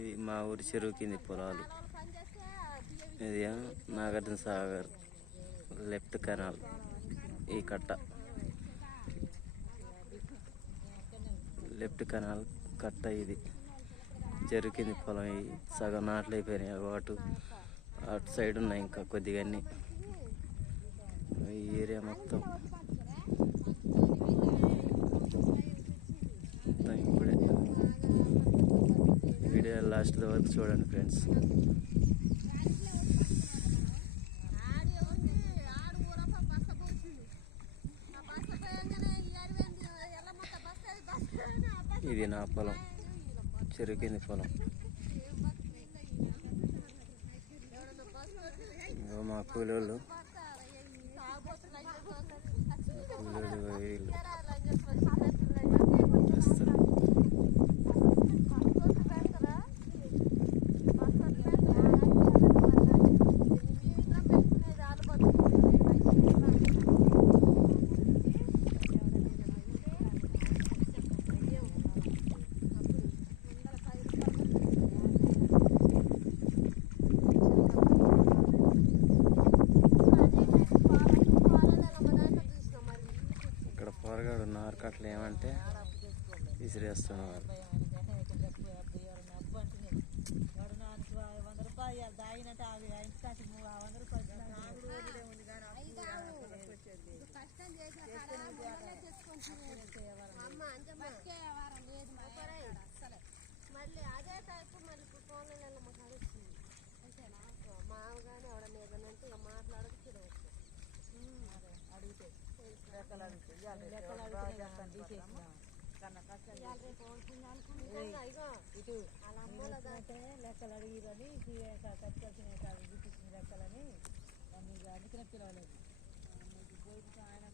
ఇది మా ఊరి చెరువు కింది పొలాలు. ఇది నాగార్జున సాగర్ లెఫ్ట్ కెనాల్ ఈ కట్ట. లెఫ్ట్ కెనాల్ కట్ట ఇది. చెరువు కింది పొలం ఇది సగం నాట్లు అయిపోయినాయి. అటు అటు సైడ్ ఉన్నాయి ఇంకా కొద్దిగా అన్ని ఈ ఏరియా మొత్తం. వీడియో లాస్ట్ వరకు చూడండి ఫ్రెండ్స్ ఇది నా పొలం. చెరుకింది పొలం. మా కూలోళ్ళు. కూలోళ్ళు అమ్మ ఏమంటే విసిరేస్తున్నారు. మళ్ళీ అదే టైపు మళ్ళీ ఇప్పుడు ఫోన్లలో మాకు అడుగుతుంది అంతేనా మామగానే ఎవడన్నా ఏదన్నా అంటే మాట్లాడదు అడిగితే లెక్కలు అడిగితే కన్నా ఇటు అంటే లెక్కలు అడిగిరని కట్టుకొచ్చిన గుర్తించిన లెక్కలని అన్ని అందుకనే పిలవలేదు ఆయన